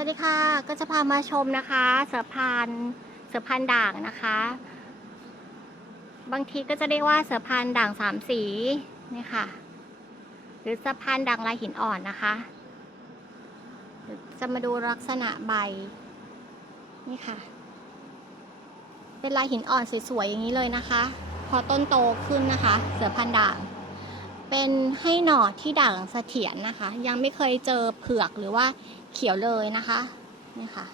วัสดีค่ะ ก็จะพามาชมนะคะ เสือพานเสือพานด่างนะคะ บางทีก็จะเรียกว่าเสือพานด่างสามสีนี่ค่ะ หรือเสือพานด่างลายหินอ่อนนะคะ จะมาดูลักษณะใบนี่ค่ะ เป็นลายหินอ่อนสวยๆอย่างนี้เลยนะคะ พอต้นโตขึ้นนะคะ เสือพานด่าง เป็นให้หน่อที่ด่างเสถียรนะคะ ยังไม่เคยเจอเผือกหรือว่าเขียวเลยนะคะนี่ค่ะ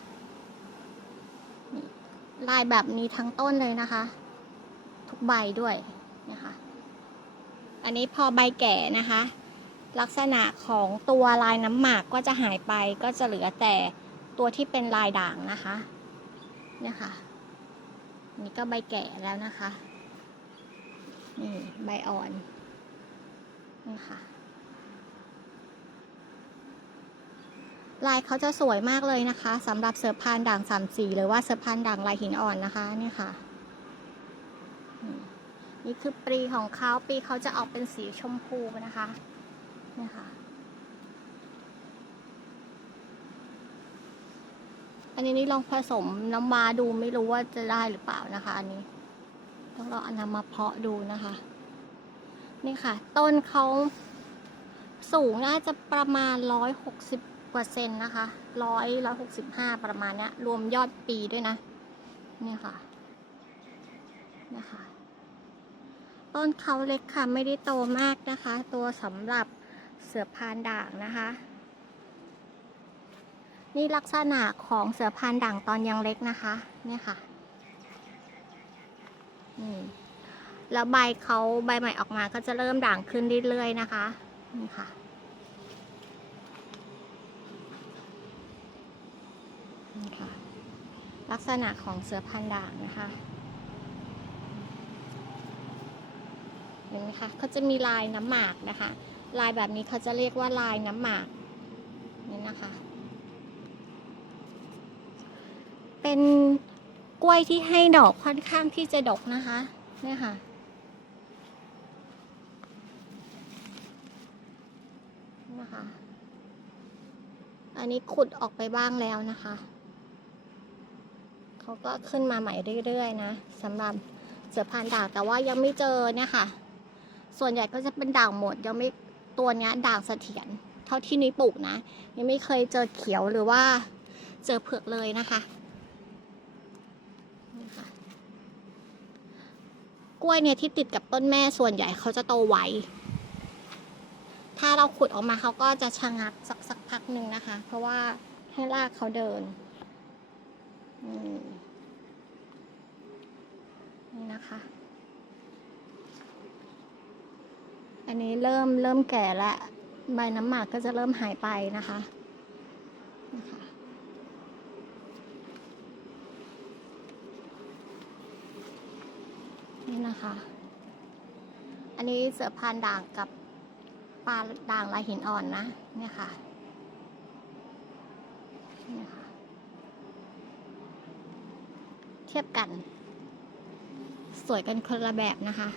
นี่ลายแบบนี้ทั้งต้นเลยนะคะ ทุกใบด้วยนะคะ อันนี้พอใบแก่นะคะ ลักษณะของตัวลายน้ำหมากก็จะหายไปก็จะเหลือแต่ตัวที่เป็นลายด่างนะคะเนี่ยค่ะ นี่ก็ใบแก่แล้วนะคะ นี่ใบอ่อน นี่ค่ะ ลายเขาจะสวยมากเลยนะคะสำหรับเสือพานด่างสามสีหรือว่าเสือพานด่างลายหินอ่อนนะคะเนี่ยค่ะ นี่คือปีของเขาปีเขาจะออกเป็นสีชมพูนะคะเนี่ยค่ะอันนี้นี่ลองผสมน้ำว้าดูไม่รู้ว่าจะได้หรือเปล่านะคะ อันนี้ ต้องลองเอานำมาเพาะดูนะคะ นี่ค่ะ ต้นเขาสูงน่าจะประมาณร้อยหกสิบกว่าเซนนะคะร้อยร้อยหกสิบห้าประมาณเนี้ย รวมยอดปีด้วยนะ นี่ค่ะนี่ค่ะต้นเขาเล็กค่ะ ไม่ได้โตมากนะคะ ตัวสำหรับเสือพานด่างนะคะ นี่ลักษณะของเสือพานด่างตอนยังเล็กนะคะ เนี่ยค่ะอืม แล้วใบเขาใบใหม่ออกมาก็จะเริ่มด่างขึ้นเรื่อยๆนะคะนี่ค่ะ นี่ค่ะ ลักษณะของเสือพันด่างนะคะเห็นไหมคะเขาจะมีลายน้ำหมากนะคะ ลายแบบนี้เขาจะเรียกว่าลายน้ำหมากนี่นะคะ เป็นกล้วยที่ให้ดอกค่อนข้างที่จะดกนะคะเนี่ยค่ะ นะคะ อันนี้ขุดออกไปบ้างแล้วนะคะ เขาก็ขึ้นมาใหม่เรื่อยๆนะสำหรับเสือพานด่างแต่ว่ายังไม่เจอเนี่ยค่ะ ส่วนใหญ่ก็จะเป็นด่างหมด ยังไม่ตัวเนี้ยด่างเสถียรเท่าที่นี้ปลูกนะ ยังไม่เคยเจอเขียวหรือว่าเจอเผือกเลยนะคะกล้วยเนี่ยที่ติดกับต้นแม่ส่วนใหญ่เขาจะโตไว เราขุดออกมาเขาก็จะชะงักสักสักพักหนึ่งนะคะ เพราะว่าให้รากเขาเดินนี่นะคะ อันนี้เริ่มเริ่มแก่แล้วใบน้ำหมากก็จะเริ่มหายไปนะคะนะคะนี่นะคะ อันนี้เสือพานด่างกับ ปลาด่างลายหินอ่อนนะ เนี่ยค่ะเนี่ยค่ะ เทียบกัน สวยกันคนละแบบนะคะ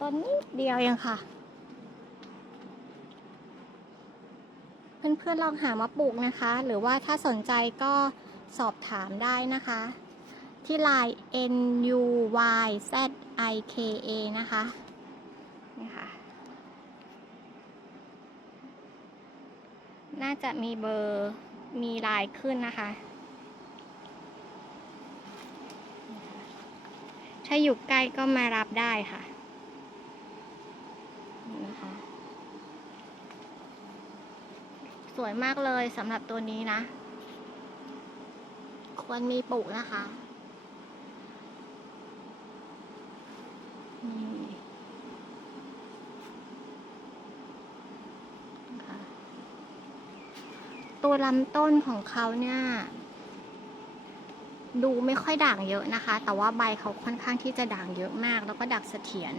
ต้นนิดเดียวเองค่ะ เพื่อนๆลองหามาปลูกนะคะ หรือว่าถ้าสนใจก็สอบถามได้นะคะ ที่ไลน์ n u y z i k a นะคะนี่ค่ะ น่าจะมีเบอร์มีไลน์ขึ้นนะคะ ถ้าอยู่ใกล้ก็มารับได้ค่ะนี่นะคะสวยมากเลยสำหรับตัวนี้นะ ควรมีปลูกนะคะ นี่นะคะ ตัวลำต้นของเขาเนี่ยดูไม่ค่อยด่างเยอะนะคะ แต่ว่าใบเขาค่อนข้างที่จะด่างเยอะมาก แล้วก็ดักเสถียร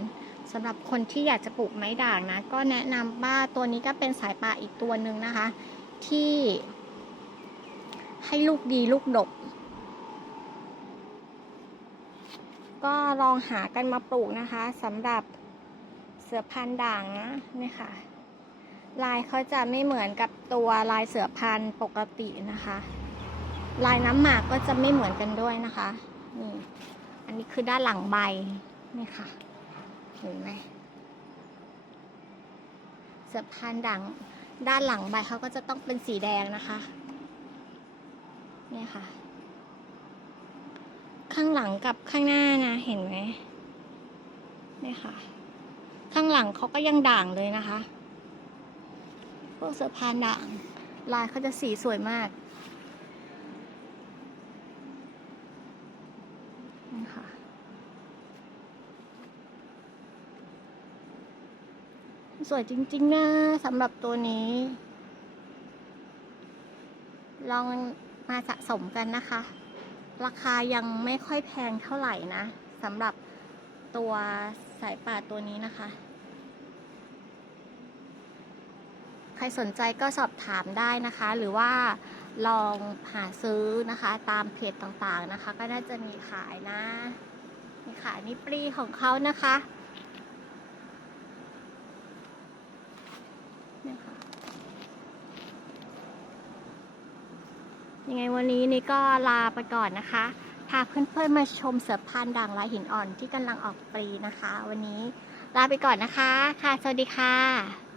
สำหรับคนที่อยากจะปลูกไม้ด่างนะ ก็แนะนำว่าตัวนี้ก็เป็นสายปลาอีกตัวหนึ่งนะคะ ที่ให้ลูกดีลูกดก ก็ลองหากันมาปลูกนะคะสำหรับเสือพันด่างนะนี่ค่ะ ลายเขาจะไม่เหมือนกับตัวลายเสือพันปกตินะคะ ลายน้ำหมากก็จะไม่เหมือนกันด้วยนะคะนี่อันนี้คือด้านหลังใบนี่ค่ะ เห็นไหมเสือพันด่างด้านหลังใบเขาก็จะต้องเป็นสีแดงนะคะ เนี่ยค่ะ ข้างหลังกับข้างหน้านะเห็นไหมนี่ค่ะ ข้างหลังเขาก็ยังด่างเลยนะคะ พวกเสือพานด่าง ลายเขาจะสีสวยมากนี่ค่ะสวยจริงๆนะสำหรับตัวนี้ ลองมาสะสมกันนะคะ ราคายังไม่ค่อยแพงเท่าไหร่นะสำหรับตัวสายป่าตัวนี้นะคะ ใครสนใจก็สอบถามได้นะคะ หรือว่าลองหาซื้อนะคะ ตามเพจต่างๆนะคะ ก็น่าจะมีขายนะ มีขายนี่ปรีของเขานะคะเนี่ยค่ะ ยังไงวันนี้นี่ก็ลาไปก่อนนะคะ พาเพื่อนๆมาชมเสือพันด่างลายหินอ่อนที่กำลังออกปรีนะคะ วันนี้ลาไปก่อนนะคะ ค่ะ สวัสดีค่ะ